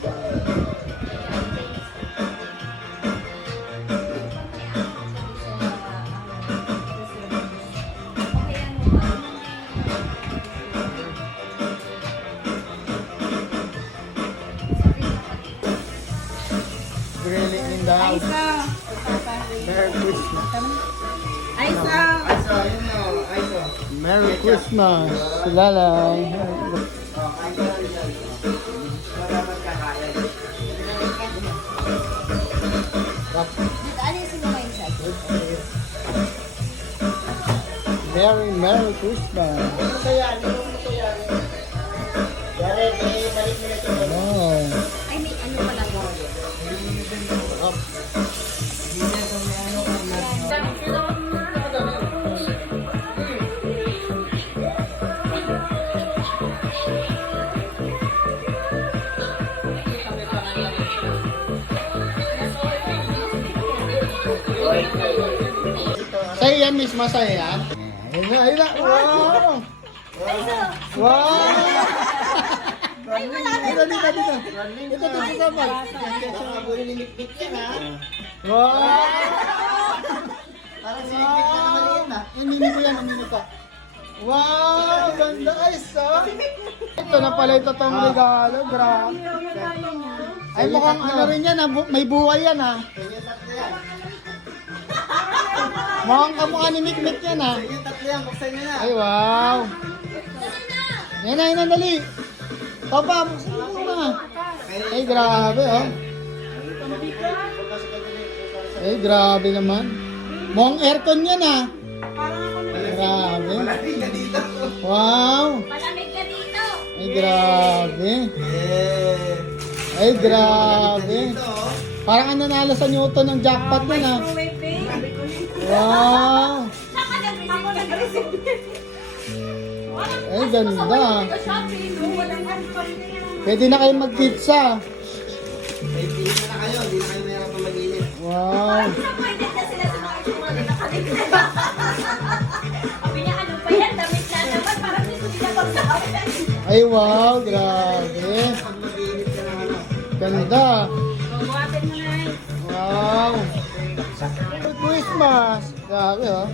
Grilling in the house. Merry Christmas. Merry Christmas. Lalay. Merry Christmas. Wow. Ay, may ano pala ko. Sa'yo yan, Miss Masaya yan? Ayun na, ayun na. Wow! Wow! Ay, wala na. Dito, dito, dito. Ito, dito, sabag. Wow! Parang sinipit ka na maliit na. Hindi ko yan, hindi ko. Wow! Ganda guys, oh! Ito na pala ito tong regalo, grabe. Ay, mukhang ano rin yan, may buhay yan, ha? Mukhang kamukha ni Mikmik yan, ha? Yung tatlo yan, buksan nyo na. Ay, wow! Yan na, yan na, dali! Papa, buksan mo na! Ay, grabe, oh! Ay, grabe naman. Mukhang aircon yan, ha? Grabe. Malamig na dito. Wow! Malamig ka dito. Ay, grabe. Yeah. Ay, grabe. Dito, oh. Parang ang nanalo sa Newton ng jackpot nun, ha? Wow! Saan ka nag-receive? Ay, ganda. Pwede na kayo mag-pizza. May pili na kayo, hindi na kayo mayroon pang mag-init. Wow! Disappointed na sila sa mga itsura na nakaligtas. Sabi niya, ano pa yan? Damit na naman. Parang hindi sinabag sa akin. Ay, wow! Grabe. Pag mag-init ka ng ano. Ganda. Bubuhatin mo na eh. Wow! Merry Christmas! Grabe, oh.